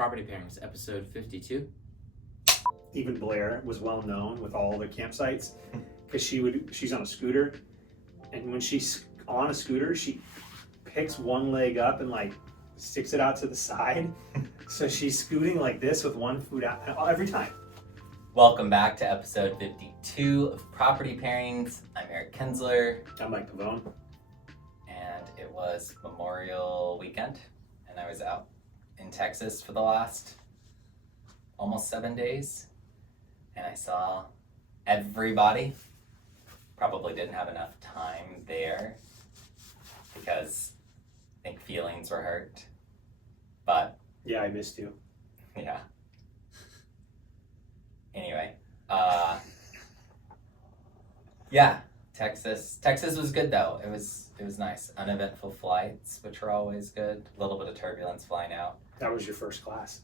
Property Pairings, episode 52. Even Blair was well known with all the campsites because she's on a scooter, and when she's on a scooter, she picks one leg up and like sticks it out to the side. So she's scooting like this with one foot out every time. Welcome back to episode 52 of Property Pairings. I'm Eric Kinzler. I'm like Pavone. And it was Memorial Weekend, and I was out in Texas for the last almost 7 days, and I saw everybody. Probably didn't have enough time there because I think feelings were hurt, but Yeah, I missed you. yeah. Anyway, yeah, Texas was good though. It was nice. Uneventful flights, which are always good. A little bit of turbulence flying out. That was your first class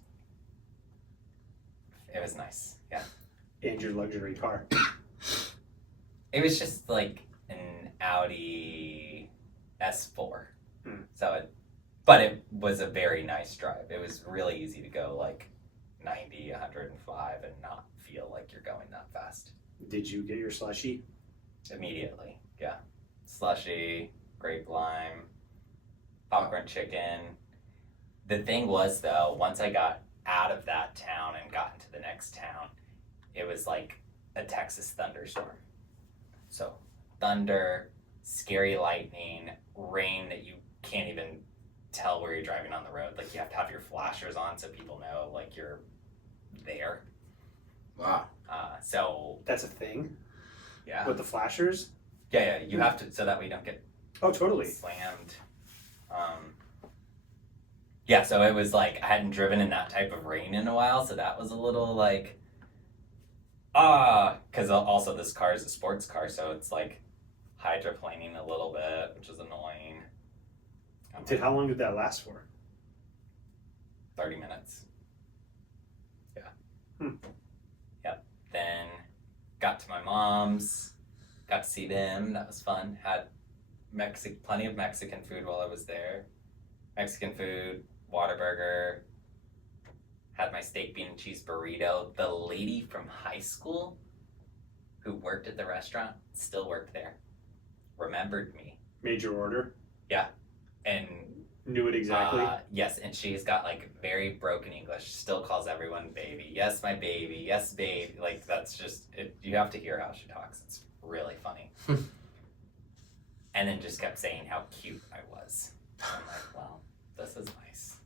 It was nice. Yeah. and your luxury car. It was just like an Audi S4. But it was a very nice drive. It was really easy to go like 90, 105 and not feel like you're going that fast. Did you get your slushie? Immediately, yeah. Slushy, grape lime, popcorn chicken. The thing was though, once I got out of that town and got into the next town, it was like a Texas thunderstorm. So thunder, scary lightning, rain that you can't even tell where you're driving on the road. Like you have to have your flashers on so people know like you're there. Wow. So That's a thing yeah. with the flashers. Yeah, you have to, so that way you don't get Oh, totally. slammed. Yeah, so it was like I hadn't driven in that type of rain in a while, so that was a little like because also this car is a sports car, so it's like hydroplaning a little bit, which is annoying. How long did that last for? 30 minutes. Yeah. Yep. Then got to my mom's, got to see them. That was fun. Had plenty of Mexican food while I was there. Mexican food, Whataburger. Had my steak, bean, and cheese burrito. The lady from high school who worked at the restaurant still worked there. Remembered me. Made your order? Yeah. And Knew it exactly? yes, and she's got like very broken English. Still calls everyone baby. Yes, my baby. Yes, babe. Like that's just it. You have to hear how she talks. It's really funny. And then just kept saying how cute I was. I'm like, well, this is nice.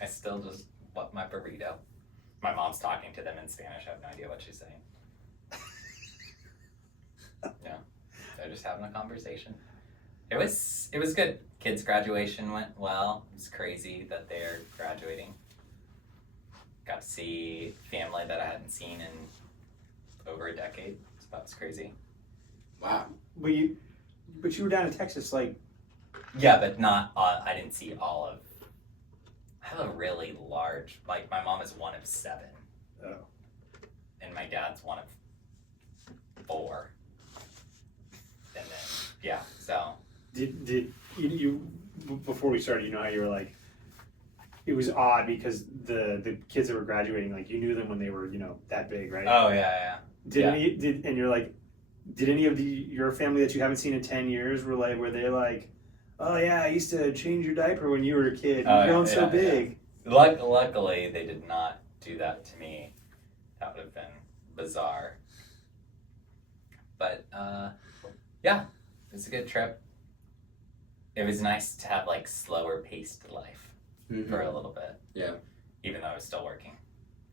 I still just want my burrito. My mom's talking to them in Spanish. I have no idea what she's saying. Yeah, they're just having a conversation. It was good. Kids' graduation went well. It was crazy that they're graduating. Got to see family that I hadn't seen in over a decade. So that was crazy. Wow. But you were down in Texas, like. Yeah, but not. I didn't see all of. I have a really large. Like my mom is one of 7. Oh. And my dad's one of 4. And then yeah, so. Did you before we started, you know how you were like, it was odd because the kids that were graduating, like you knew them when they were, that big, right? Oh yeah. And you're like, did any of your family that you haven't seen in 10 years were they like, oh yeah, I used to change your diaper when you were a kid. You've grown so big. Yeah. Luckily, they did not do that to me. That would have been bizarre. But yeah, it was a good trip. It was nice to have like slower paced life for a little bit. Yeah. Even though I was still working.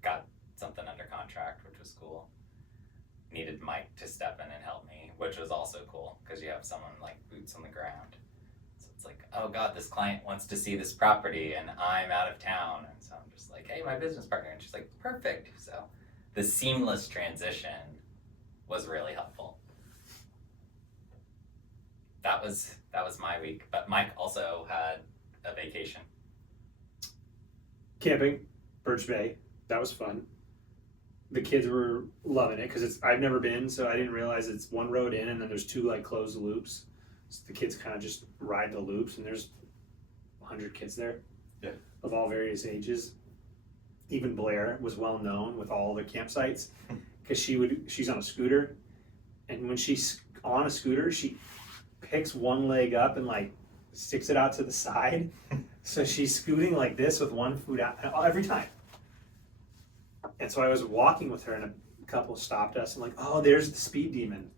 Got something under contract, which was cool. Needed Mike to step in and help me, which was also cool because you have someone like boots on the ground. So it's like, oh God, this client wants to see this property and I'm out of town. And so I'm just like, hey, my business partner. And she's like, perfect. So the seamless transition was really helpful. That was my week, but Mike also had a vacation. Camping, Birch Bay, that was fun. The kids were loving it because I've never been, so I didn't realize it's one road in and then there's 2 like closed loops. So the kids kind of just ride the loops, and there's 100 kids there. Yeah. Of all various ages. even Blair was well known with all the campsites because she's on a scooter, and when she's on a scooter, she picks one leg up and like sticks it out to the side. So she's scooting like this with one foot out every time. And so I was walking with her, and a couple stopped us and like, oh, there's the speed demon.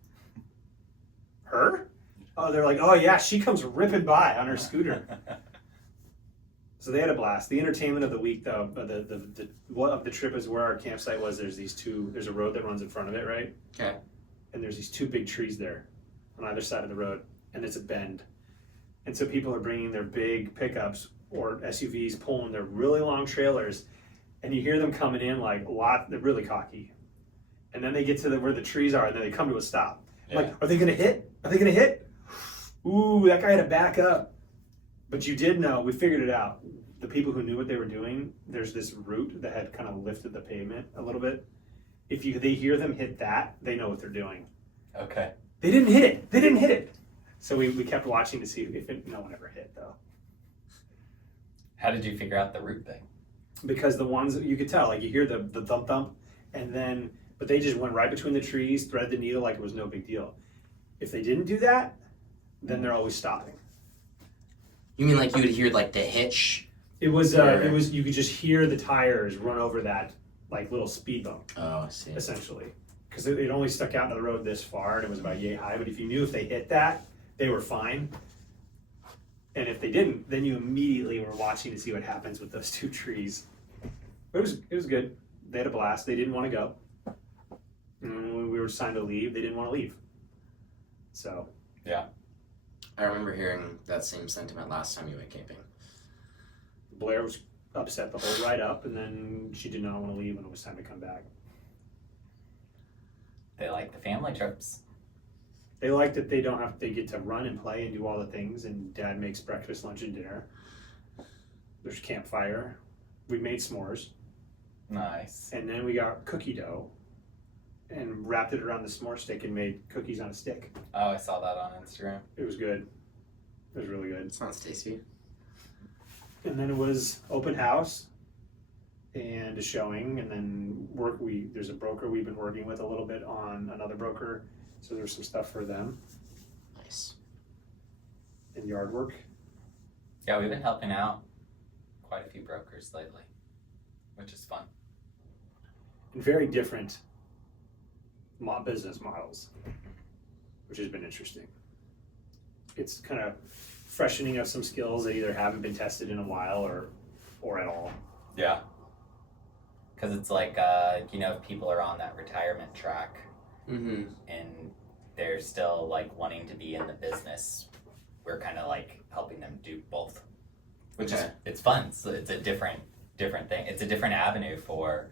Her? Oh, they're like, oh yeah, she comes ripping by on her scooter. So they had a blast. The entertainment of the week, though, of the trip is where our campsite was. There's a road that runs in front of it, right? Okay. And there's these two big trees there on either side of the road, and it's a bend. And so people are bringing their big pickups or SUVs, pulling their really long trailers, and you hear them coming in like a lot. They're really cocky, and then they get to where the trees are, and then they come to a stop. Yeah. Like, are they gonna hit? Are they gonna hit? Ooh, that guy had to back up. But you did know, we figured it out. The people who knew what they were doing, there's this root that had kind of lifted the pavement a little bit. If they hear them hit that, they know what they're doing. Okay. They didn't hit it. They didn't hit it. So we kept watching to see if no one ever hit, though. How did you figure out the root thing? Because the ones you could tell, like you hear the thump thump, and then, but they just went right between the trees, threaded the needle like it was no big deal. If they didn't do that, then they're always stopping. You mean like you would hear like the hitch? It was you could just hear the tires run over that like little speed bump. Oh, I see. Essentially, because it only stuck out into the road this far, and it was about yay high. But if you knew if they hit that, they were fine. And if they didn't, then you immediately were watching to see what happens with those two trees. But it was good. They had a blast. They didn't want to go. And when we were signed to leave, they didn't want to leave. So Yeah. I remember hearing that same sentiment last time you went camping. Blair was upset the whole ride up, and then she did not want to leave when it was time to come back. They like the family trips. They like that they get to run and play and do all the things, and Dad makes breakfast, lunch, and dinner. There's campfire. We made s'mores, Nice. and then we got cookie dough and wrapped it around the s'more stick and made cookies on a stick. Oh, I saw that on Instagram. It was good. It was really good. Sounds tasty. And then it was open house and a showing, and then there's a broker we've been working with a little bit on another broker, so there's some stuff for them Nice. and yard work. Yeah, we've been helping out quite a few brokers lately, which is fun. And very different business models, which has been interesting. It's kind of freshening up some skills that either haven't been tested in a while or at all. Yeah. Because it's like, if people are on that retirement track Mm-hmm. and they're still like wanting to be in the business, we're kind of like helping them do both, which is, it's fun. So it's a different thing. It's a different avenue for,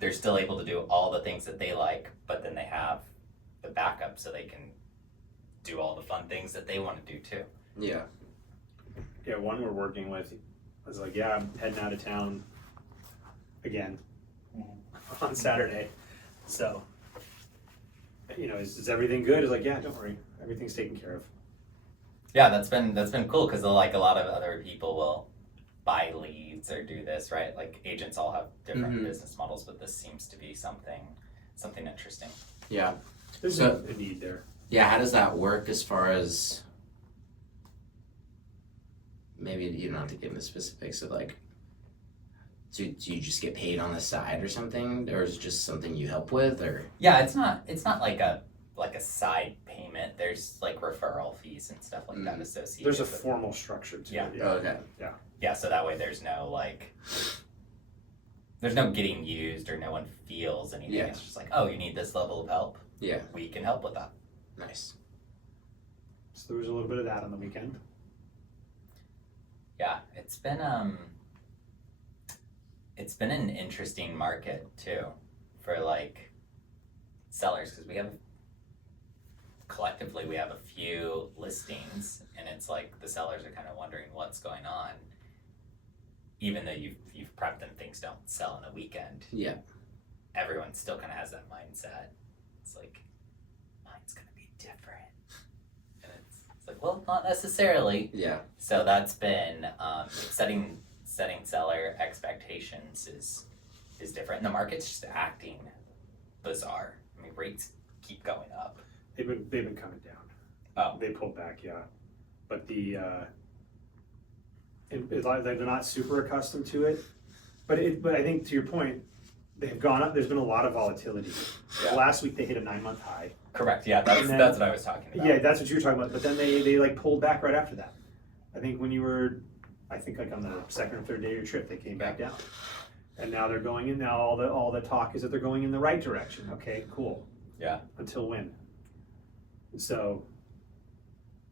they're still able to do all the things that they like, but then they have the backup so they can do all the fun things that they want to do too. Yeah. Yeah, one we're working with, I was like, yeah, I'm heading out of town again on Saturday. So, is everything good? It's like, yeah, don't worry, everything's taken care of. Yeah, that's been cool because like a lot of other people will buy leads or do this, right? Like agents all have different business models, but this seems to be something interesting. Yeah. There's a need there. Yeah, how does that work as far as, maybe you don't have to get into specifics of like, do you just get paid on the side or something, or is it just something you help with, or? Yeah, it's not like a side payment. There's like referral fees and stuff like that associated. There's a with formal structure to Yeah. it. Oh, okay. Yeah, so that way there's no getting used or no one feels anything. Yeah. It's just like, oh, you need this level of help. Yeah. We can help with that. Nice. So there was a little bit of that on the weekend. Yeah, it's been an interesting market too for like sellers, because collectively we have a few listings, and it's like the sellers are kind of wondering what's going on, even though you've prepped them, things don't sell in a weekend. Yeah. Everyone still kind of has that mindset. It's like, mine's gonna be different, and it's like, well, not necessarily. Yeah. So that's been setting setting seller expectations is different. And the market's just acting bizarre. I mean, rates keep going up. They've been coming down. Oh. They pulled back, yeah. But it's like they're not super accustomed to it. But I think to your point, they've gone up. There's been a lot of volatility. Yeah. Last week they hit a 9-month high. Correct. Yeah, that's what I was talking about. Yeah, that's what you were talking about. But then they like pulled back right after that. I think when you were, like on the second or third day of your trip, they came back down. And now they're going in. Now all the talk is that they're going in the right direction. Okay, cool. Yeah. Until when? So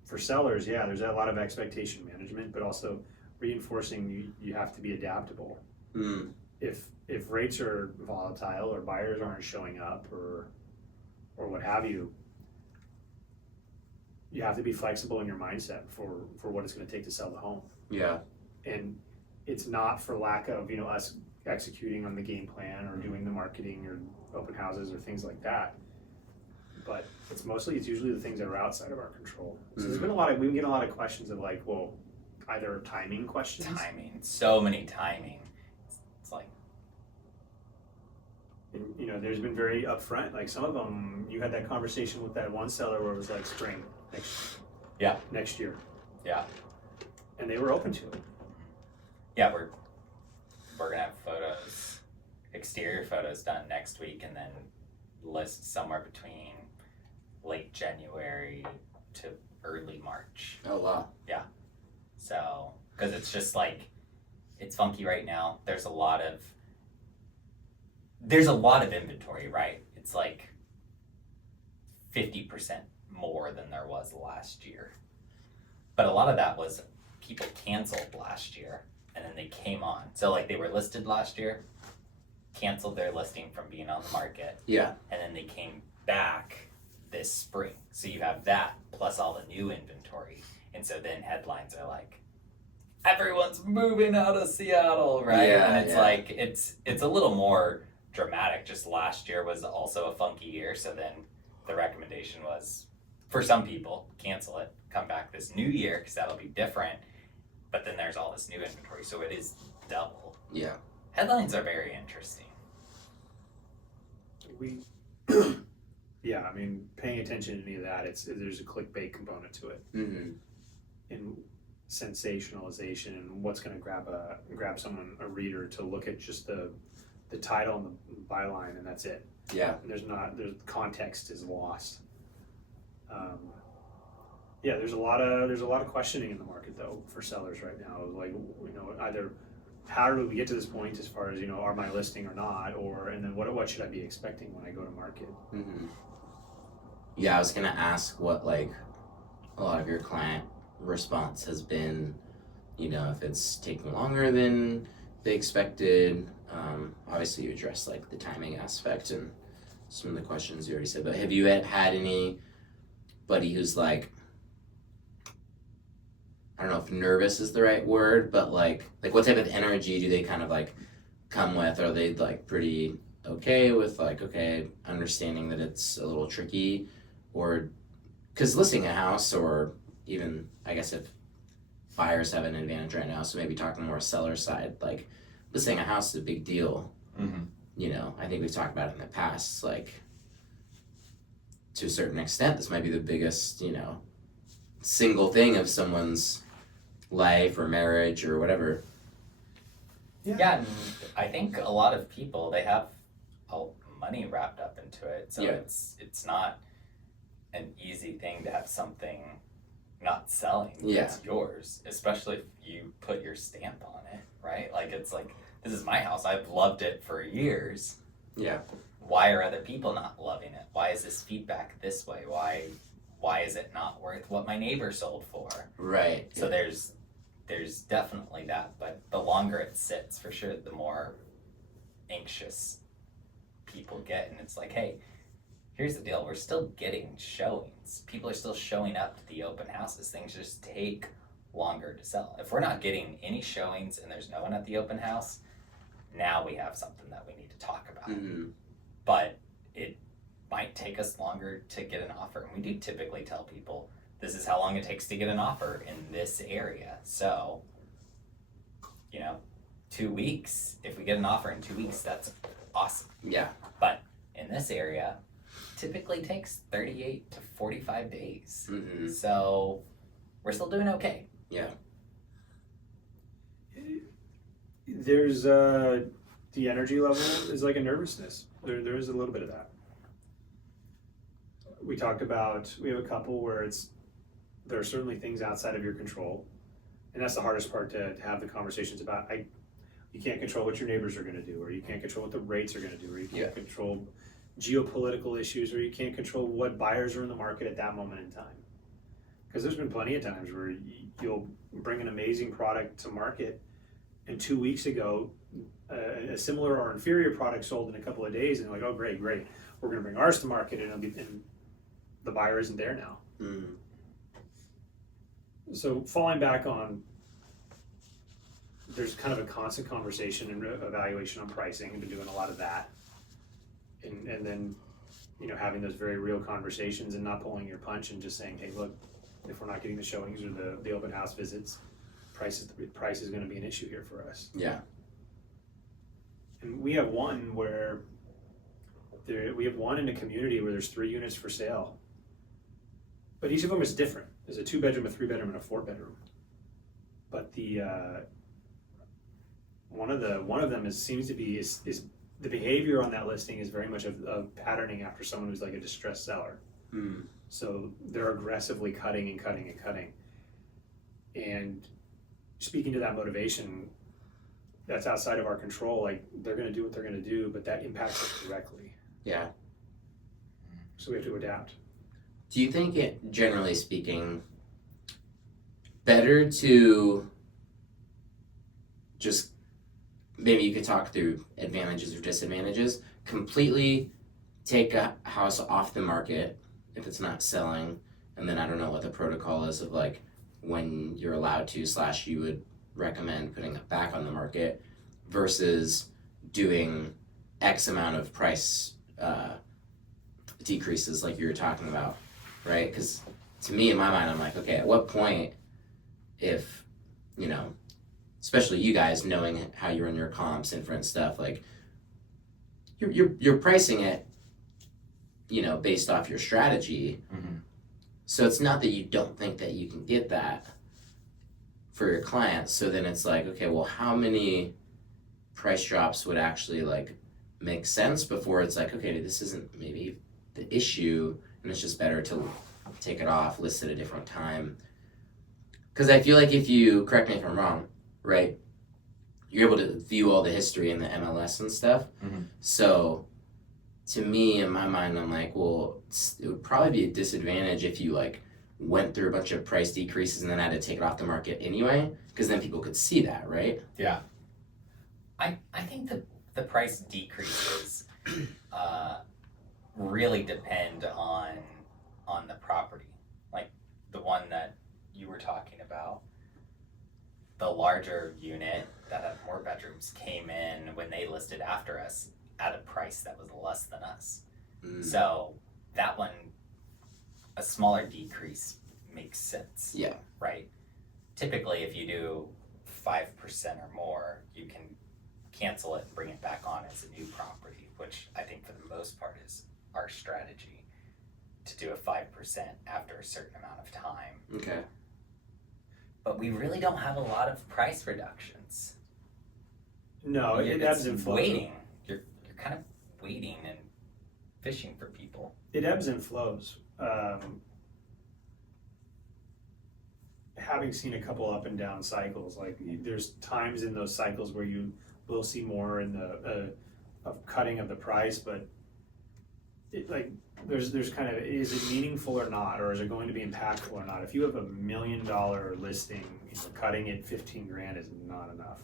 for sellers, yeah, there's a lot of expectation management, but also reinforcing you have to be adaptable. Mm. If rates are volatile or buyers aren't showing up or what have you, you have to be flexible in your mindset for what it's going to take to sell the home. Yeah. And it's not for lack of us executing on the game plan or doing the marketing or open houses or things like that. But it's usually the things that are outside of our control. So there's been we get a lot of questions of like, well, either timing questions. Timing, so many timing. It's like, And, there's been very upfront. Like some of them, you had that conversation with that one seller where it was like spring next year. Yeah. And they were open to it. Yeah, we're gonna have exterior photos done next week, and then list somewhere between late January to early March. Oh wow. Yeah. So, because it's just like, it's funky right now. There's a lot of inventory, right? It's like 50% more than there was last year. But a lot of that was people canceled last year and then they came on. So like they were listed last year, canceled their listing from being on the market. Yeah. And then they came back this spring. So you have that plus all the new inventory. And so then headlines are like, everyone's moving out of Seattle, right? Yeah, and it's like, it's a little more dramatic. Just last year was also a funky year. So then the recommendation was, for some people, cancel it, come back this new year because that'll be different. But then there's all this new inventory. So it is double. Yeah. Headlines are very interesting. Yeah, I mean, paying attention to any of that, there's a clickbait component to it. Mm-hmm. And sensationalization and what's going to grab someone, a reader, to look at just the title and the byline, and that's it. Yeah. And there's context is lost. Yeah, there's a lot of questioning in the market though for sellers right now. Like, either how do we get to this point as far as are my listing or not, and then what should I be expecting when I go to market? Mm-hmm. Yeah, I was gonna ask what like a lot of your client response has been. If it's taking longer than they expected. Obviously, you addressed like the timing aspect and some of the questions you already said. But have you had anybody who's like, I don't know if nervous is the right word, but like what type of energy do they kind of like come with? Are they like pretty okay with like, okay, understanding that it's a little tricky, or because listing a house, or even I guess if buyers have an advantage right now, so maybe talking more seller side, like listing a house is a big deal. Mm-hmm. I think we've talked about it in the past, like to a certain extent, this might be the biggest, single thing of someone's life or marriage or whatever. Yeah, and I think a lot of people, they have money wrapped up into it, so it's not an easy thing to have something not selling. Yeah. It's yours, especially if you put your stamp on it, right? Like, it's like, this is my house, I've loved it for years. Yeah. Why are other people not loving it? Why is this feedback this way? Why is it not worth what my neighbor sold for? Right. So there's definitely that, but the longer it sits, for sure, the more anxious people get. And it's like, hey, here's the deal, we're still getting showings. People are still showing up to the open houses. Things just take longer to sell. If we're not getting any showings and there's no one at the open house, now we have something that we need to talk about. Mm-hmm. But it might take us longer to get an offer. And we do typically tell people, this is how long it takes to get an offer in this area. So, 2 weeks. If we get an offer in 2 weeks, that's awesome. Yeah. But in this area, typically takes 38 to 45 days. Mm-hmm. So we're still doing okay. Yeah. There's the energy level is like a nervousness. There is a little bit of that. We talked about, we have a couple where there are certainly things outside of your control, and that's the hardest part to have the conversations about. You can't control what your neighbors are going to do, or you can't control what the rates are going to do, or you can't control geopolitical issues, or you can't control what buyers are in the market at that moment in time. Because there's been plenty of times where you'll bring an amazing product to market, and 2 weeks ago, a similar or inferior product sold in a couple of days, and you're like, oh, great, we're going to bring ours to market, and the buyer isn't there now. Mm. So falling back on, there's kind of a constant conversation and evaluation on pricing. I've been doing a lot of that, and then having those very real conversations and not pulling your punch and just saying, hey, look, if we're not getting the showings or the open house visits, price is going to be an issue here for us. Yeah. And we have one in a community where there's 3 units for sale, but each of them is different. There's a 2-bedroom, a 3-bedroom, and a 4-bedroom. But the one of them seems to be the behavior on that listing is very much of patterning after someone who's like a distressed seller. Mm. So they're aggressively cutting and cutting and cutting. And speaking to that motivation, that's outside of our control. Like, they're going to do what they're going to do, but that impacts us directly. Yeah. So we have to adapt. Do you think it, generally speaking, better to just, maybe you could talk through advantages or disadvantages, completely take a house off the market if it's not selling, and then I don't know what the protocol is of like when you're allowed to / you would recommend putting it back on the market, versus doing X amount of price decreases like you were talking about, right? Because to me, in my mind, I'm like, okay, at what point, if, especially you guys knowing how you run your comps and different stuff, like you're pricing it, based off your strategy. Mm-hmm. So it's not that you don't think that you can get that for your clients. So then it's like, okay, well, how many price drops would actually like make sense before it's like, okay, this isn't maybe the issue, and it's just better to take it off, list at a different time. Because I feel like if you, correct me if I'm wrong, right, you're able to view all the history in the MLS and stuff. Mm-hmm. So to me, in my mind, I'm like, well, it would probably be a disadvantage if you like went through a bunch of price decreases and then had to take it off the market anyway, because then people could see that, right? Yeah. I think the price decreases really depend on the property. Like the one that you were talking about, the larger unit that had more bedrooms came in when they listed after us at a price that was less than us. Mm. So that one, a smaller decrease makes sense. Yeah. Right? Typically, if you do 5% or more, you can cancel it and bring it back on as a new property, which I think for the most part is our strategy, to do a 5% after a certain amount of time. Okay. But we really don't have a lot of price reductions. No, it ebbs and flows. Waiting. You're kind of waiting and fishing for people. It ebbs and flows. Having seen a couple up and down cycles, like there's times in those cycles where you will see more in the of cutting of the price, but it, like there's kind of, is it meaningful or not, or is it going to be impactful or not? If you have $1 million listing, cutting it 15 grand is not enough.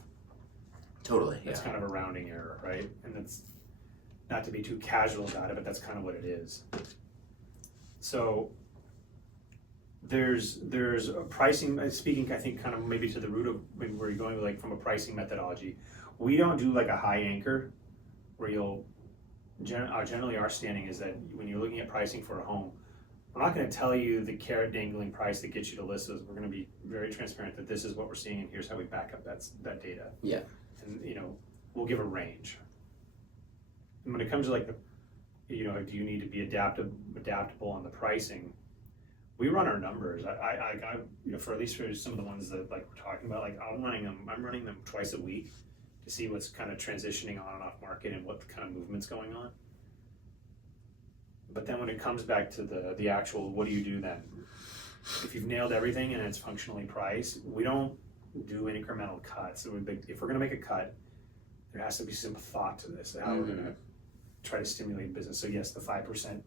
Totally. That's kind of a rounding error, right? And that's not to be too casual about it, but that's kind of what it is. So there's a pricing, speaking I think kind of maybe to the root of where you're going, like from a pricing methodology. We don't do like a high anchor where you'll, generally our standing is that when you're looking at pricing for a home, we're not going to tell you the carrot dangling price that gets you to list. We're going to be very transparent that this is what we're seeing and here's how we back up that data. Yeah. And we'll give a range. And when it comes to like do you need to be adaptable on the pricing? We run our numbers. I for at least for some of the ones that like we're talking about, like I'm running them twice a week to see what's kind of transitioning on and off market and what kind of movement's going on. But then when it comes back to the actual, what do you do then? If you've nailed everything and it's functionally priced, we don't do incremental cuts. So if we're going to make a cut, there has to be some thought to this. How we're going to try to stimulate business. So yes, the 5%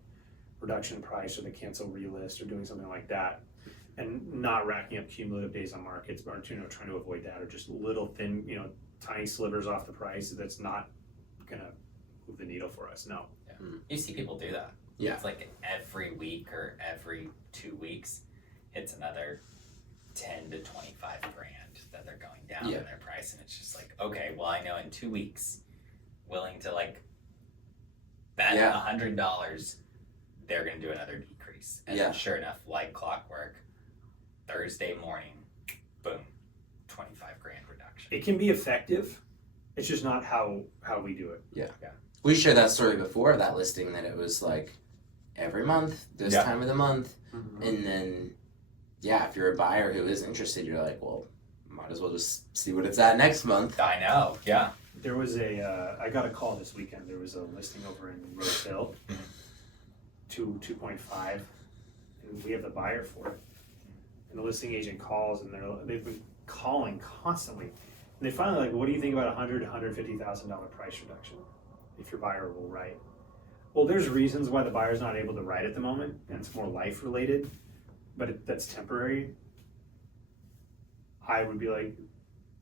reduction in price, or the cancel relist, or doing something like that, and not racking up cumulative days on markets, but trying to avoid that, or just little thin, tiny slivers off the price that's not going to move the needle for us. No. Yeah. You see people do that. Yeah. It's like every week or every 2 weeks, it's another 10 to 25 grand that they're going down in their price. And it's just like, okay, well, I know in 2 weeks, willing to like bet $100, they're going to do another decrease. And then sure enough, like clockwork, Thursday morning, boom, 25 grand reduction. It can be effective. It's just not how we do it. Yeah. We shared that story before, that listing, that it was like every month, this time of the month. Mm-hmm. And then, if you're a buyer who is interested, you're like, well, might as well just see what it's at next month. I know, yeah. There was I got a call this weekend. There was a listing over in Rose Hill, 2.5, and we have the buyer for it. And the listing agent calls, and they've been calling constantly. And they finally like, what do you think about $100,000 to $150,000 price reduction if your buyer will write? Well, there's reasons why the buyer's not able to write at the moment, and it's more life related, but that's temporary. I would be like,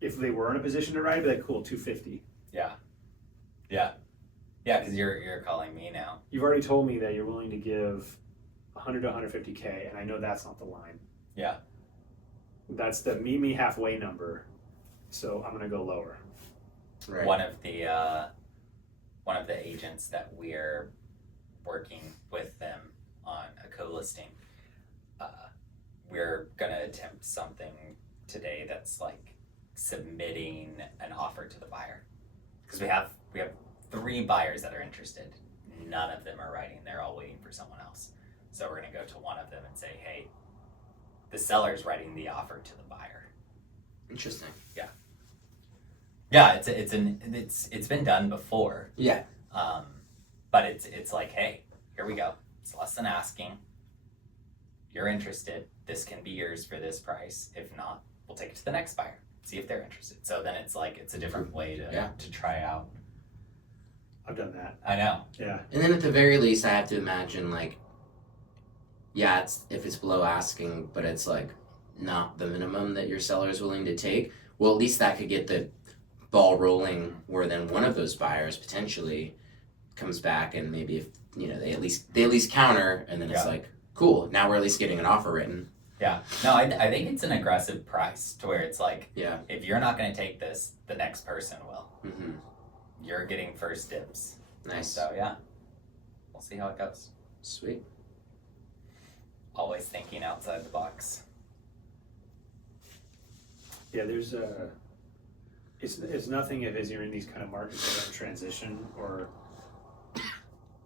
if they were in a position to write, I'd be like, cool, 250. Yeah, because you're calling me now. You've already told me that you're willing to give 100 to 150K, and I know that's not the line. Yeah. That's the meet me halfway number, so I'm gonna go lower. Right. One of the agents that we're working with them on a co-listing, we're gonna attempt something today that's like submitting an offer to the buyer, because we have 3 buyers that are interested. None of them are writing. They're all waiting for someone else. So we're gonna go to one of them and say, hey, the seller's writing the offer to the buyer. Interesting. Yeah, it's been done before. Yeah. But it's like, hey, here we go. It's less than asking. You're interested. This can be yours for this price. If not, we'll take it to the next buyer. See if they're interested. So then it's like, it's a different way to try out. I've done that. I know. Yeah. And then at the very least, I have to imagine like, if it's below asking, but it's like not the minimum that your seller is willing to take. Well, at least that could get the ball rolling, where then one of those buyers potentially comes back, and maybe if they at least counter, and then it's like, cool, now we're at least getting an offer written. Yeah. No, I think it's an aggressive price to where it's like, if you're not going to take this, the next person will. Mm-hmm. You're getting first dibs. Nice. So we'll see how it goes. Sweet. Always thinking outside the box. Yeah, there's it's nothing if as you're in these kind of markets that are in transition or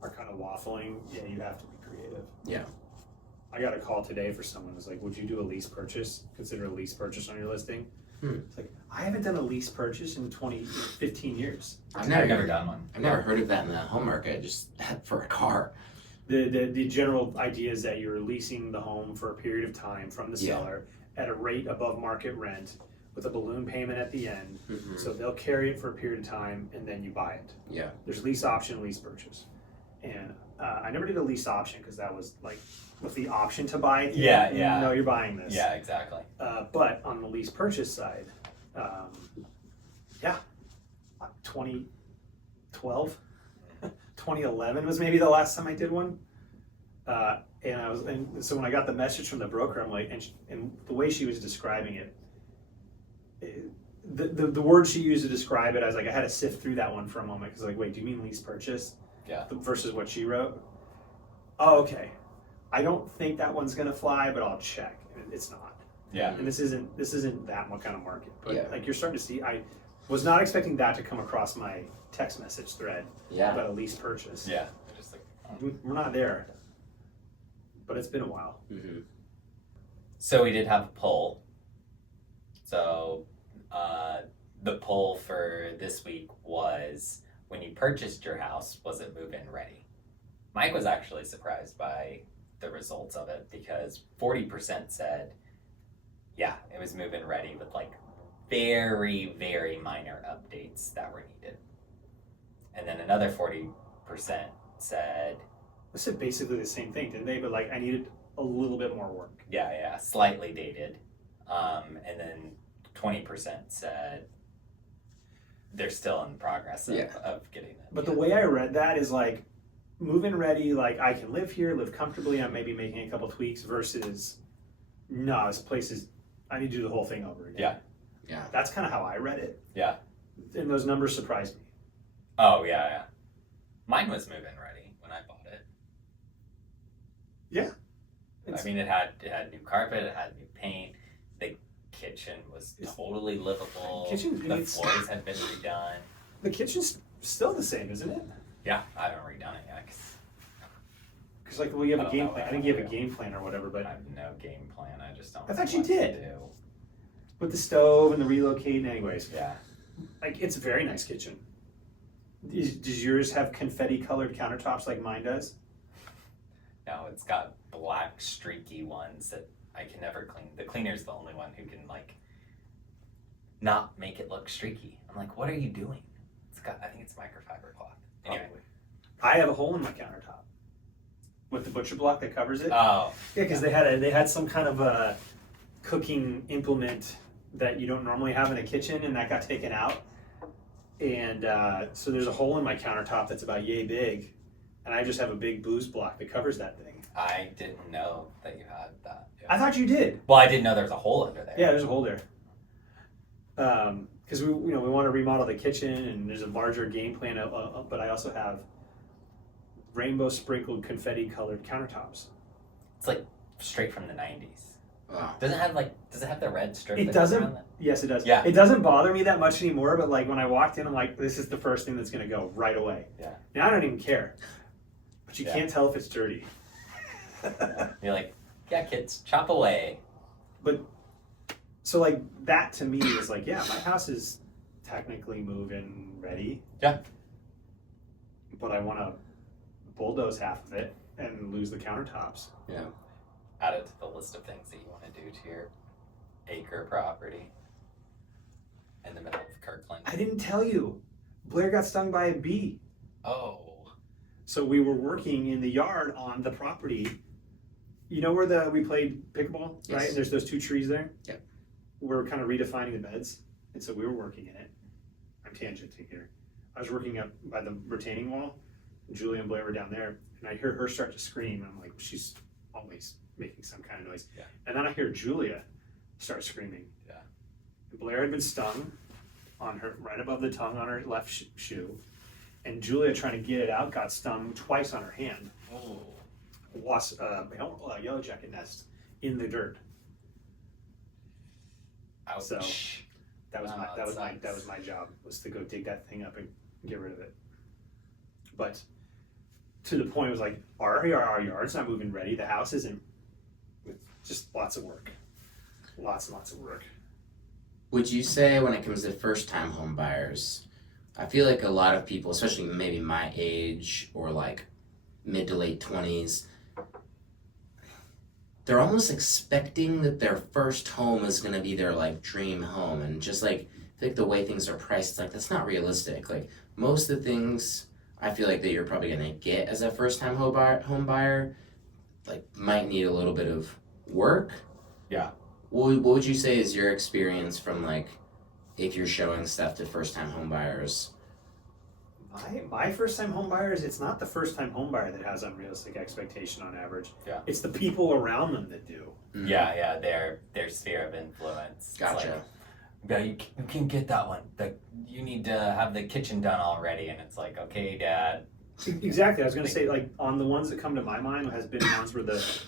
are kind of waffling. Yeah, you have to be creative. Yeah. I got a call today for someone who's like, would you do a lease purchase? Consider a lease purchase on your listing? It's like, I haven't done a lease purchase in 15 years. I've never done one. I've never heard of that in the home market, just for a car. The general idea is that you're leasing the home for a period of time from the seller at a rate above market rent with a balloon payment at the end. Mm-hmm. So they'll carry it for a period of time, and then you buy it. Yeah. There's lease option, lease purchase. And I never did a lease option because that was like with the option to buy it. Yeah. No, you're buying this. Yeah, exactly. But on the lease purchase side, 2012, 2011 was maybe the last time I did one. And so when I got the message from the broker, I'm like, and the way she was describing it, the word she used to describe it, I was like, I had to sift through that one for a moment, because like, wait, do you mean lease purchase? Yeah. Versus what she wrote? Oh, okay. I don't think that one's gonna fly, but I'll check. And it's not. Yeah. And this isn't that kind of market. But Yeah. like you're starting to see, I was not expecting that to come across my text message thread Yeah. about a lease purchase. Yeah. Just like, We're not there. But it's been a while. Mm-hmm. so we did have a poll. So the poll for this week was, when you purchased your house, was it move-in ready? Mike was actually surprised by the results of it because 40% said, yeah, it was move-in ready with like very, very minor updates that were needed. And then another 40% said, I said basically the same thing, didn't they? But like I needed a little bit more work. yeah, slightly dated. And then 20% said they're still in progress of, Yeah. of getting it. But the way I read that is like move-in ready, like I can live here, live comfortably, I'm maybe making a couple tweaks versus no, this place is I need to do the whole thing over again. Yeah. Yeah. That's kind of how I read it. Yeah. And those numbers surprised me. Oh, yeah. Mine was move-in ready when I bought it. Yeah. I mean, it had new carpet, it had new paint. The kitchen was totally livable. Kitchen the needs- floors had been redone. The kitchen's still the same, isn't it? Yeah, I haven't redone it yet. 'Cause Because like we have I a don't game know plan. what I think I you have a wanna game plan or whatever, I but have no game plan. I just don't I know thought you what did. to do. with the stove and the relocating, anyways, Yeah. like it's a very nice kitchen. Does yours have confetti colored countertops like mine does? No, it's got black streaky ones that I can never clean. The cleaner's the only one who can like not make it look streaky. I'm like, what are you doing? It's got, I think it's microfiber cloth. Anyway. I have a hole in my countertop with the butcher block that covers it. Oh. Yeah, because they had some kind of a cooking implement that you don't normally have in a kitchen, and that got taken out. And so there's a hole in my countertop that's about yay big, and I just have a big booze block that covers that thing. I didn't know that you had that. Yeah. I thought you did. Well, I didn't know there was a hole under there. Yeah, there's a hole there. Because we want to remodel the kitchen, and there's a larger game plan. But I also have rainbow sprinkled confetti colored countertops. It's like straight from the 90s. Wow. Does it have the red strip? It that goes doesn't. around it? Yes, it does. Yeah. It doesn't bother me that much anymore. But like when I walked in, I'm like, this is the first thing that's gonna go right away. Yeah. Now I don't even care. But you Yeah. can't tell if it's dirty. You're like, yeah, kids, chop away. But so like that to me is like, yeah, my house is technically move-in ready. Yeah. But I want to bulldoze half of it and lose the countertops. Yeah. Add it to the list of things that you want to do to your acre property in the middle of Kirkland. I didn't tell you. Blair got stung by a bee. Oh. So we were working in the yard on the property. You know where we played pickleball, right? Yes. And there's those two trees there? Yep. We're kind of redefining the beds. And so we were working in it. I'm tangenting here. I was working up by the retaining wall. Julia and Blair were down there. And I hear her start to scream. And I'm like, she's always making some kind of noise. Yeah. And then I hear Julia start screaming. Yeah. Blair had been stung on her, right above the tongue on her left shoe. And Julia, trying to get it out, got stung twice on her hand. Oh. Yellowjacket nest in the dirt. Ouch. So that was Wow, my that sucks. that was my job, was to go dig that thing up and get rid of it. But to the point, it was like our yard's not moving ready. The house isn't. With just lots of work, lots and lots of work. Would you say when it comes to first-time home buyers, I feel like a lot of people, especially maybe my age or like mid to late 20s, they're almost expecting that their first home is going to be their like dream home, and just like I think the way things are priced, it's like that's not realistic. Like most of the things I feel like that you're probably going to get as a first-time home buyer, like might need a little bit of work. Yeah. What would you say is your experience from like if you're showing stuff to first-time home buyers? My first-time home buyers, it's not the first-time home buyer that has unrealistic expectation on average. Yeah. It's the people around them that do. Mm. Yeah, their sphere of influence. It's Gotcha. like, yeah, you can get that one. You need to have the kitchen done already, and it's like, okay, Dad, Exactly. I was gonna say, like, on the ones that come to my mind has been ones where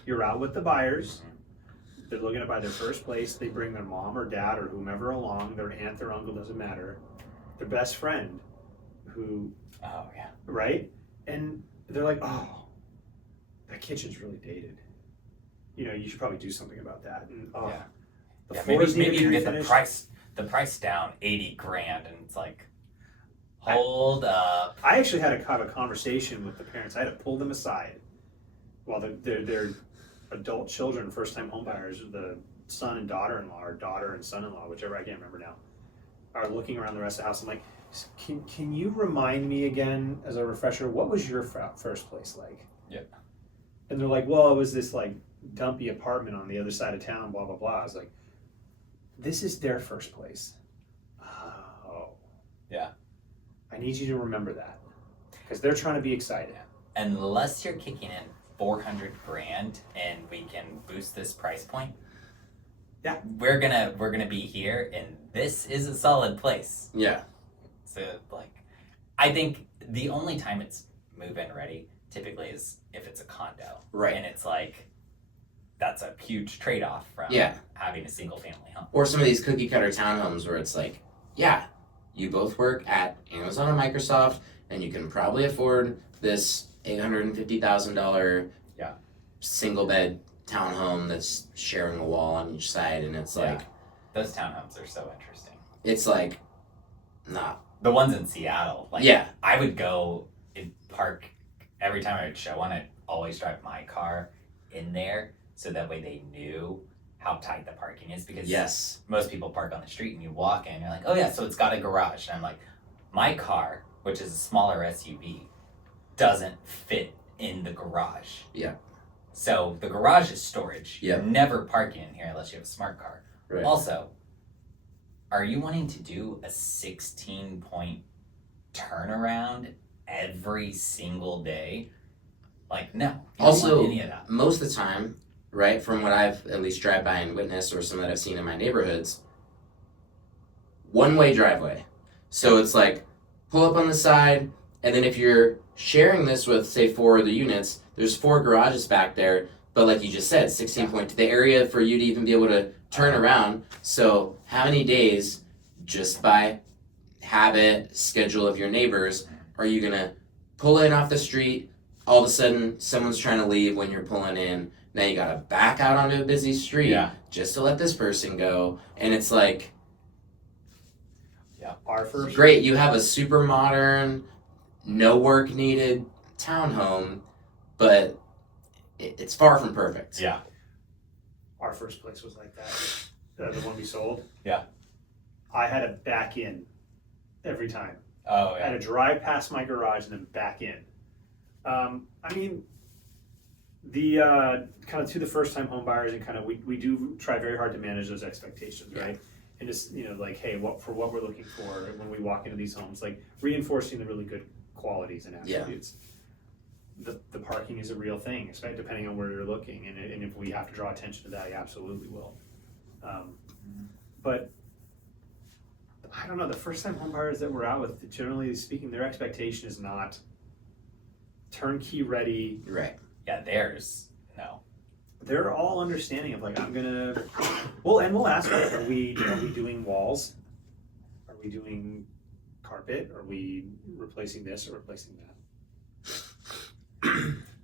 you're out with the buyers, they're looking to buy their first place, they bring their mom or dad or whomever along, their aunt, their uncle, doesn't matter, their best friend, who, Oh yeah. right? And they're like, oh, that kitchen's really dated. You know, you should probably do something about that. And Yeah. the Yeah, floors maybe need you to be can get refinished. the price down $80,000, and it's like, hold up. I actually had a conversation with the parents. I had to pull them aside while they're adult children, first time home buyers, the son and daughter-in-law, or daughter and son-in-law, whichever, I can't remember now, are looking around the rest of the house. I'm like, can you remind me again, as a refresher, what was your first place like? Yeah. And they're like, well, it was this like dumpy apartment on the other side of town, blah, blah, blah. I was like, this is their first place. Oh. Yeah. I need you to remember that, because they're trying to be excited. Unless you're kicking in $400,000 and we can boost this price point, Yeah. we're gonna be here, and this is a solid place. Yeah. So like, I think the only time it's move-in ready typically is if it's a condo, Right. and it's like, that's a huge trade-off from Yeah. having a single-family home. Or some of these cookie cutter townhomes where it's like, yeah, you both work at Amazon and Microsoft, and you can probably afford this $850,000 Yeah. single bed townhome that's sharing a wall on each side, and it's like, Those townhomes are so interesting. it's like, nah. The ones in Seattle, like, Yeah. I would go and park every time I would show one. I'd always drive my car in there, so that way they knew how tight the parking is, because Yes. most people park on the street and you walk in and you're like, oh yeah, so it's got a garage. And I'm like, my car, which is a smaller SUV, doesn't fit in the garage. Yeah. So the garage is storage. Yeah. You're never parking in here unless you have a smart car. Right. Also, are you wanting to do a 16-point turnaround every single day? Like, no. You don't Also, want any of that. most of the time, right, from what I've at least drive by and witnessed, or some that I've seen in my neighborhoods, one-way driveway. So it's like, pull up on the side, and then if you're sharing this with, say, 4 of the units, there's 4 garages back there, but like you just said, 16 point, the area for you to even be able to turn around. So how many days, just by habit, schedule of your neighbors, are you gonna pull in off the street, all of a sudden someone's trying to leave when you're pulling in, now you gotta back out onto a busy street just to let this person go, and it's like, Our first, great, you have a super modern, no work needed townhome, but it's far from perfect. Yeah. our first place was like that, the one we sold. Yeah. I had to back in every time. Oh, I had yeah. to drive past my garage and then back in. I mean, the kind of to the first time home buyers, and kind of we do try very hard to manage those expectations, right? And just, you know, like, hey, what we're looking for when we walk into these homes, like reinforcing the really good qualities and attributes. The parking is a real thing, especially depending on where you're looking, and if we have to draw attention to that, you absolutely will. But I don't know, the first time home buyers that we're out with, generally speaking, their expectation is not turnkey ready. Right. Yeah, theirs, no. They're all understanding of like, we'll ask, are we doing walls? Are we doing carpet? Are we replacing this or replacing that?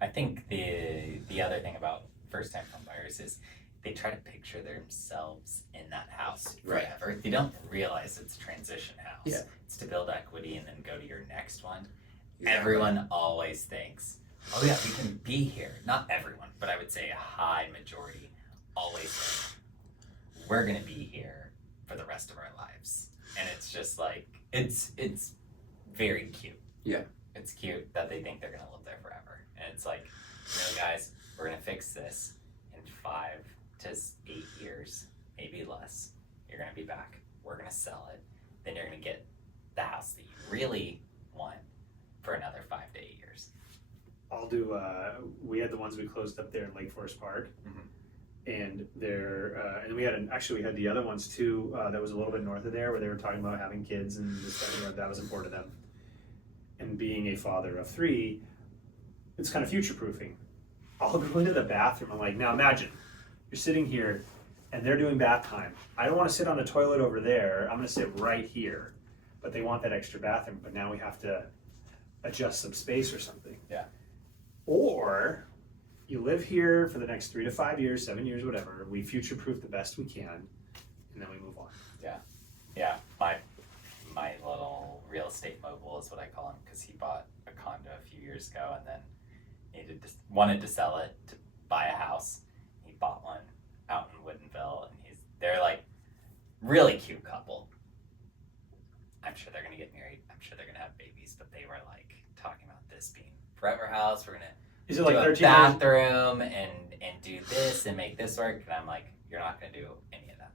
I think the other thing about first time home buyers is they try to picture themselves in that house Right. forever. They don't realize it's a transition house. Yeah. It's to build equity and then go to your next one. Exactly. Everyone always thinks, oh yeah, we can be here. Not everyone, but I would say a high majority always think, we're gonna be here for the rest of our lives. And it's just like, it's very cute. Yeah. It's cute that they think they're gonna live there forever. And it's like, you know, guys, we're gonna fix this in 5 to 8 years, maybe less. You're gonna be back. We're gonna sell it. Then you're gonna get the house that you really want for another 5 to 8 years. I'll do, we had the ones we closed up there in Lake Forest Park. And and we had the other ones too, that was a little bit north of there, where they were talking about having kids and just that was important to them. and being a father of 3, it's kind of future proofing. I'll go into the bathroom. I'm like, now imagine you're sitting here and they're doing bath time. I don't want to sit on the toilet over there. I'm going to sit right here. But they want that extra bathroom. But now we have to adjust some space or something. Yeah. Or you live here for the next 3 to 5 years, 7 years, whatever. We future proof the best we can, and then we move on. Yeah. My little real estate mogul is what I call him, because he bought a condo a few years ago and then wanted to sell it to buy a house. He bought one out in Woodinville, and they're like really cute couple. I'm sure they're gonna get married. I'm sure they're gonna have babies, but they were like talking about this being forever house. We're gonna Is it like do a 13 years? bathroom and do this and make this work. And I'm like, you're not gonna do any of that.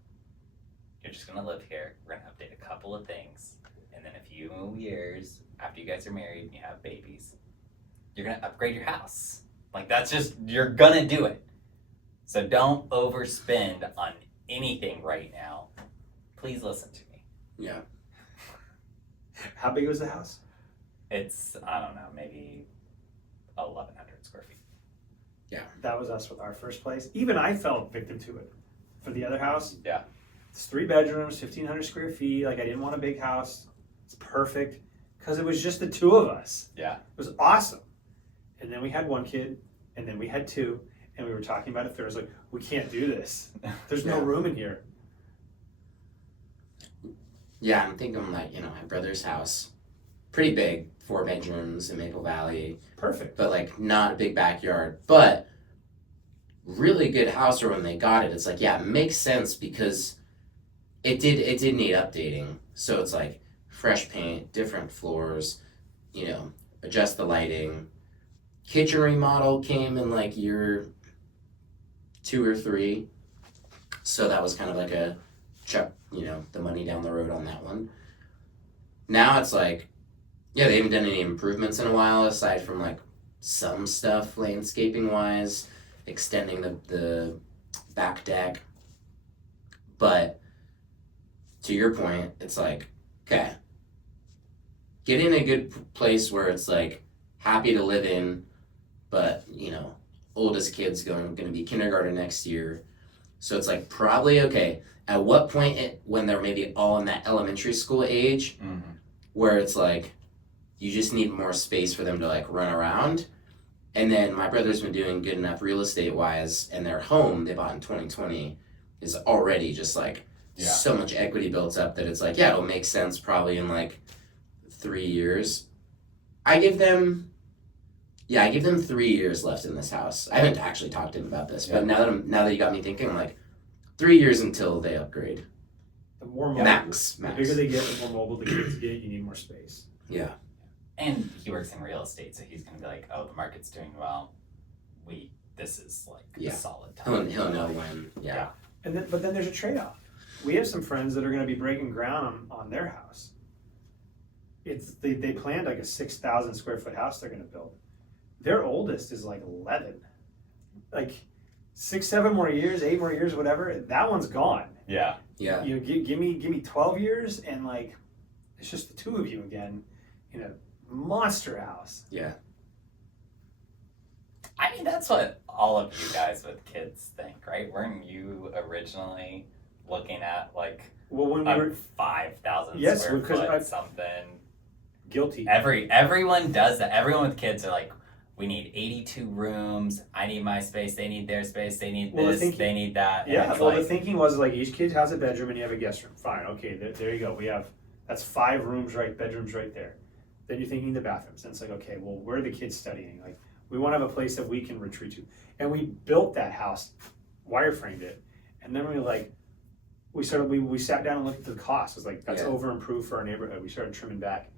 You're just gonna live here. We're gonna update a couple of things, and then a few years after you guys are married and you have babies, you're gonna upgrade your house. Like, that's just, you're gonna do it. So don't overspend on anything right now. Please listen to me. Yeah. How big was the house? It's, I don't know, maybe 1,100 square feet. That was us with our first place. Even I fell victim to it. For the other house, Yeah. it's 3 bedrooms, 1,500 square feet. Like, I didn't want a big house. It's perfect because it was just the 2 of us. Yeah. It was awesome. And then we had 1 kid, and then we had 2, and we were talking about it. There was like, we can't do this. There's no Yeah. room in here. Yeah, I'm thinking like, my brother's house, pretty big, 4 bedrooms in Maple Valley, Perfect. but like not a big backyard, but really good house. Or when they got it, it's like, yeah, it makes sense because it did need updating. So it's like fresh paint, different floors, adjust the lighting. Kitchen remodel came in like year 2 or 3. So that was kind of like a chuck, the money down the road on that one. Now it's like, yeah, they haven't done any improvements in a while aside from like some stuff landscaping wise, extending the back deck. But to your point, it's like, okay, get in a good place where it's like happy to live in, but oldest kid's going to be kindergarten next year. So it's like probably okay. At what point when they're maybe all in that elementary school age, where it's like you just need more space for them to like run around. And then my brother's been doing good enough real estate wise, and their home they bought in 2020 is already just like so much equity built up that it's like, yeah, it'll make sense probably in like 3 years. I give them 3 years left in this house. I haven't actually talked to him about this, but now that you got me thinking, I'm like 3 years until they upgrade. The more mobile, Max. the bigger they get, the more mobile the kids get. You need more space. Yeah. And he works in real estate, so he's gonna be like, oh, the market's doing well. This is like a solid time. He'll know when. Yeah. But then there's a trade-off. We have some friends that are going to be breaking ground on their house. They planned like a 6,000 square foot house they're going to build. Their oldest is like 11. Like 6, 7 more years, 8 more years, whatever. That one's gone. Yeah. Yeah. Give me 12 years, and like it's just the 2 of you again in a monster house. Yeah. I mean, that's what all of you guys with kids think, right? Weren't you originally looking at like Well, when we were 5,000 Yes, square because foot something? guilty. Everyone does that. Everyone with kids are like, we need 82 rooms. I need my space. They need their space. They need this. They need that. And Yeah, it's well, like, the thinking was like each kid has a bedroom and you have a guest room. Fine, okay, there you go. That's 5 rooms, bedrooms right there. Then you're thinking the bathrooms. And it's like, okay, well, where are the kids studying? Like, we want to have a place that we can retreat to. And we built that house, wireframed it, and then we sat down and looked at the cost. It was like, that's over improved for our neighborhood. We started trimming back.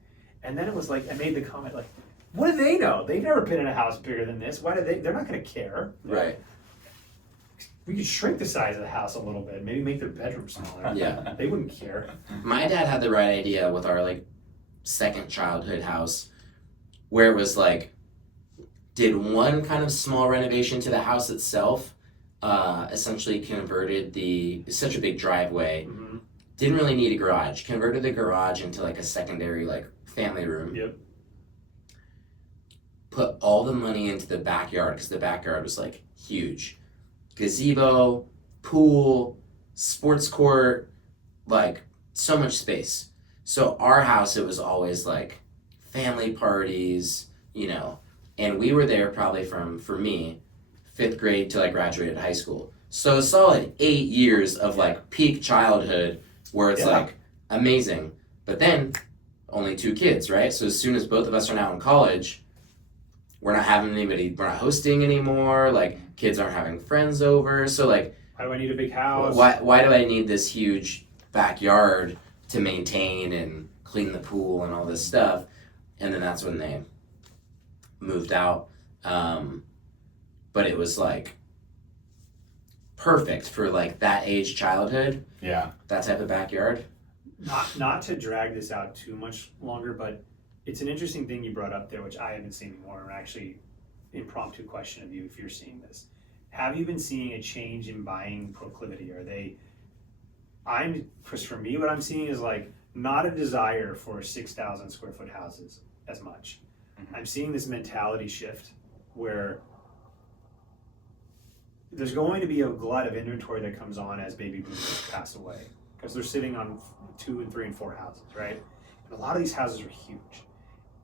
And then it was like, I made the comment like, what do they know? They've never been in a house bigger than this. Why do they're not going to care. Right. We could shrink the size of the house a little bit, maybe make their bedroom smaller. Yeah. They wouldn't care. My dad had the right idea with our like second childhood house, where it was like, did one kind of small renovation to the house itself, essentially converted it's such a big driveway, didn't really need a garage, converted the garage into like a secondary like family room. Yep. put all the money into the backyard because the backyard was like huge. Gazebo, pool, sports court, like so much space. So our house, it was always like family parties, you know, and we were there probably from, for me, 5th grade till I graduated high school. So a solid 8 years of like peak childhood where it's like amazing. But then only 2 kids, right? So as soon as both of us are now in college, we're not having anybody, we're not hosting anymore. Like kids aren't having friends over. So like, Why do I need a big house? why do I need this huge backyard to maintain and clean the pool and all this stuff? And then that's when they moved out. But it was like perfect for like that age childhood. Yeah. That type of backyard. Not to drag this out too much longer, but it's an interesting thing you brought up there, which I haven't seen before, and actually impromptu question of you if you're seeing this. Have you been seeing a change in buying proclivity? Because for me, what I'm seeing is like not a desire for 6,000 square foot houses as much. Mm-hmm. I'm seeing this mentality shift where there's going to be a glut of inventory that comes on as baby boomers pass away because they're sitting on 2 and 3 and 4 houses, right? And a lot of these houses are huge.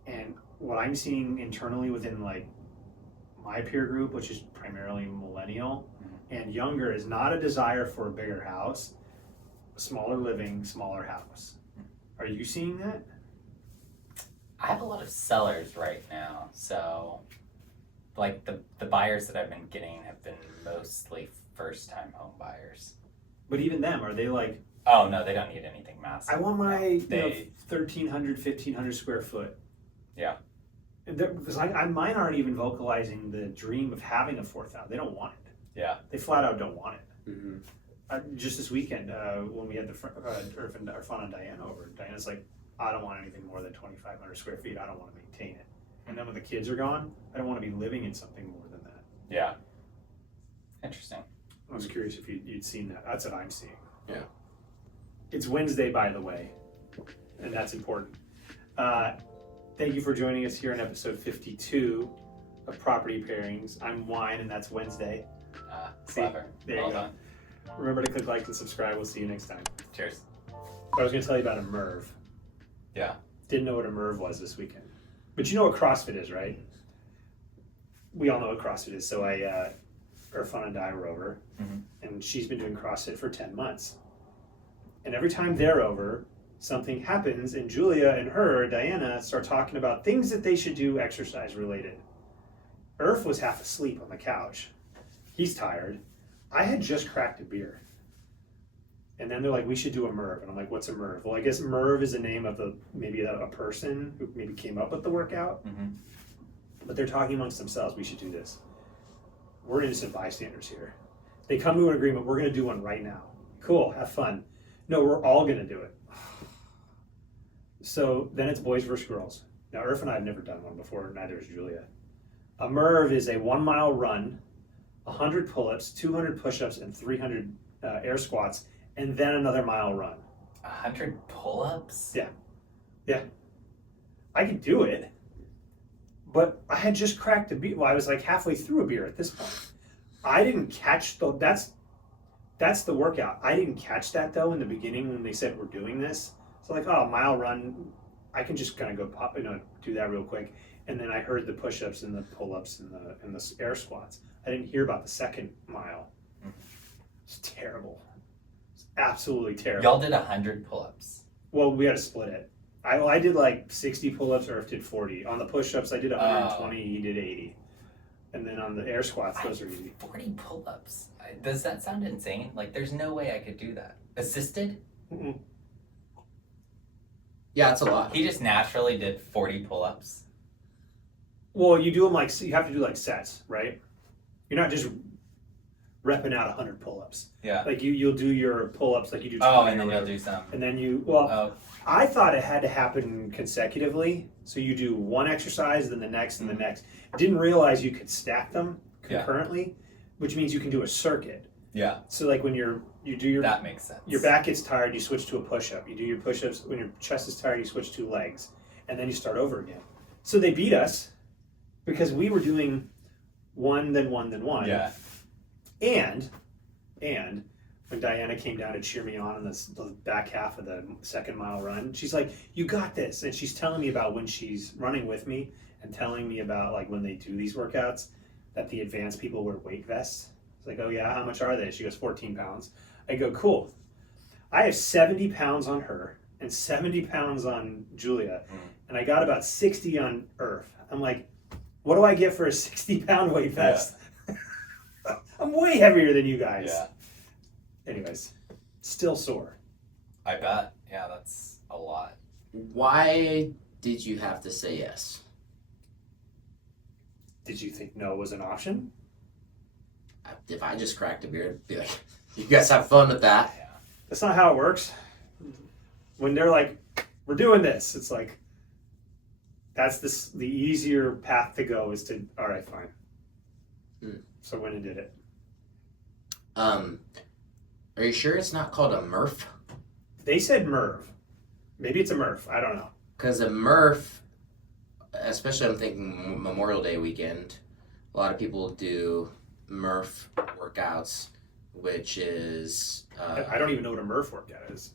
And what I'm seeing internally within like my peer group, which is primarily millennial and younger, is not a desire for a bigger house, a smaller living, smaller house. Are you seeing that? I have a lot of sellers right now, so like the buyers that I've been getting have been mostly first time home buyers. But even them, are they like, Oh no, they don't need anything massive. I want my They- 1,300, 1,500 square foot. Yeah. Because mine aren't even vocalizing the dream of having a 4,000. They don't want it. Yeah. They flat out don't want it. Mm-hmm. Just this weekend, when we had our fun on Diana over, Diana's like, I don't want anything more than 2,500 square feet. I don't want to maintain it. And then when the kids are gone, I don't want to be living in something more than that. Yeah. Interesting. I was curious if you'd seen that. That's what I'm seeing. Yeah. It's Wednesday, by the way, and that's important. Thank you for joining us here in episode 52 of Property Pairings. I'm Wine, and that's Wednesday. See, Clever. there you Well go. done. Remember to click like and subscribe. We'll see you next time. Cheers. I was going to tell you about a MERV. Yeah. Didn't know what a MERV was this weekend. But you know what CrossFit is, right? We all know what CrossFit is. So Irfan and I were over, and she's been doing CrossFit for 10 months. And every time they're over, something happens, and Julia and her, Diana, start talking about things that they should do exercise related. Irf was half asleep on the couch. He's tired. I had just cracked a beer. And then they're like, we should do a MERV. And I'm like, what's a MERV? Well, I guess MERV is the name of maybe a person who maybe came up with the workout. But they're talking amongst themselves, we should do this. We're innocent bystanders here. They come to an agreement, we're going to do one right now. Cool, have fun. No, we're all going to do it. So then it's boys versus girls. Now, Irf and I have never done one before, neither has Julia. A MERV is a 1 mile run, 100 pull-ups, 200 push-ups, and 300 air squats, and then another mile run. 100 pull-ups? Yeah. I could do it, but I had just cracked a beer. Well, I was like halfway through a beer at this point. I didn't catch that's the workout. I didn't catch that though in the beginning when they said we're doing this. So like, oh, mile run, I can just kind of go do that real quick. And then I heard the push-ups and the pull-ups and the air squats. I didn't hear about the second mile. It's terrible. It's absolutely terrible. Y'all did 100 pull-ups. Well, we had to split it. I did like 60 pull-ups, or if did 40. On the push-ups, I did 120, he did 80. And then on the air squats, those are easy. 40 pull-ups? Does that sound insane? Like, there's no way I could do that. Assisted? Mm-mm. Yeah, it's a lot. He just naturally did 40 pull-ups. Well, you do them like, you have to do like sets, right? You're not just repping out 100 pull-ups. Yeah. Like you'll do your pull-ups like you do 20 Oh, and or then you'll whatever. do some. And then Oh, I thought it had to happen consecutively. So you do one exercise, then the next, and the next. Didn't realize you could stack them concurrently, which means you can do a circuit. yeah. So like when you do your That makes sense. your back gets tired, you switch to a push-up. You do your push-ups. When your chest is tired, you switch to legs. And then you start over again. So they beat us because we were doing one, then one, then one. Yeah. And when Diana came down to cheer me on in the back half of the 2nd mile run, she's like, "You got this," and she's telling me about when she's running with me and telling me about like when they do these workouts that the advanced people wear weight vests. It's like, "Oh yeah, how much are they?" She goes, 14 pounds. I go, "Cool." I have 70 pounds on her and 70 pounds on Julia, and I got about 60 on Earth. I'm like, what do I get for a 60-pound weight vest? Yeah. I'm way heavier than you guys. Yeah. Anyways, still sore. I bet. Yeah, that's a lot. Why did you have to say yes? Did you think no was an option? If I just cracked a beer, I'd be like, you guys have fun with that. Yeah. That's not how it works. When they're like, "We're doing this," it's like, that's the easier path to go is to, all right, fine. So went and did it. Are you sure it's not called a Murph? They said Merv. Maybe it's a Murph. I don't know. Because a Murph, especially I'm thinking Memorial Day weekend, a lot of people do Murph workouts, which is... I don't even know what a Murph workout is.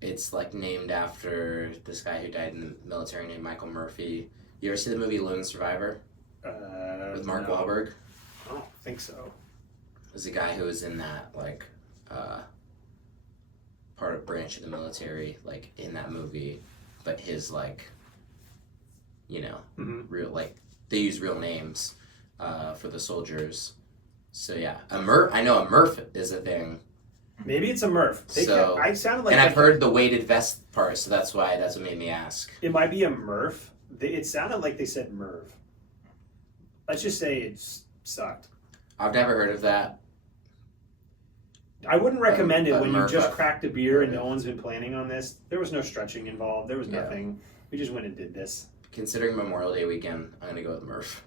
It's like named after this guy who died in the military named Michael Murphy. You ever see the movie Lone Survivor? With Mark No. Wahlberg? I don't think so. There's a guy who was in that, like, part of branch of the military, like, in that movie. But his, like, you know, real, like, they use real names for the soldiers. So, yeah. I know a Murph is a thing. Maybe it's a Murph. I sounded like... And I've heard the weighted vest part, so that's what made me ask. It might be a Murph. It sounded like they said Merv. Let's just say it sucked. I've never heard of that. I wouldn't recommend it when you Murph, just cracked a beer and no one's been planning on this. There was no stretching involved. There was Yeah. nothing. We just went and did this. Considering Memorial Day weekend, I'm going to go with Murph.